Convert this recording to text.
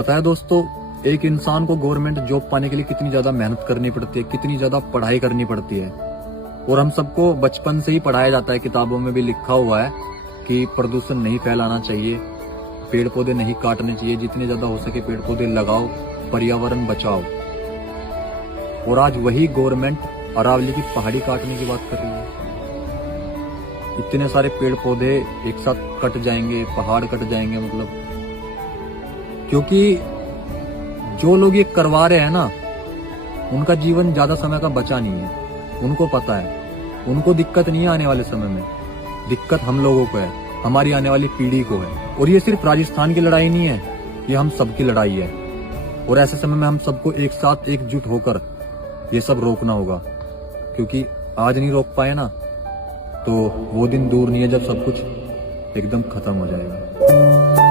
पता है दोस्तों, एक इंसान को गवर्नमेंट जॉब पाने के लिए कितनी ज्यादा मेहनत करनी पड़ती है, कितनी ज्यादा पढ़ाई करनी पड़ती है। और हम सबको बचपन से ही पढ़ाया जाता है, किताबों में भी लिखा हुआ है कि प्रदूषण नहीं फैलाना चाहिए, पेड़ पौधे नहीं काटने चाहिए, जितने ज्यादा हो सके पेड़ पौधे लगाओ, पर्यावरण बचाओ। और आज वही गवर्नमेंट अरावली की पहाड़ी काटने की बात कर रही है। इतने सारे पेड़ पौधे एक साथ कट जाएंगे, पहाड़ कट जाएंगे, मतलब क्योंकि जो लोग ये करवा रहे हैं ना, उनका जीवन ज्यादा समय का बचा नहीं है। उनको पता है, उनको दिक्कत नहीं है आने वाले समय में, दिक्कत हम लोगों को है, हमारी आने वाली पीढ़ी को है। और ये सिर्फ राजस्थान की लड़ाई नहीं है, ये हम सबकी लड़ाई है। और ऐसे समय में हम सबको एक साथ एकजुट होकर ये सब रोकना होगा, क्योंकि आज नहीं रोक पाए ना तो वो दिन दूर नहीं है जब सब कुछ एकदम खत्म हो जाएगा।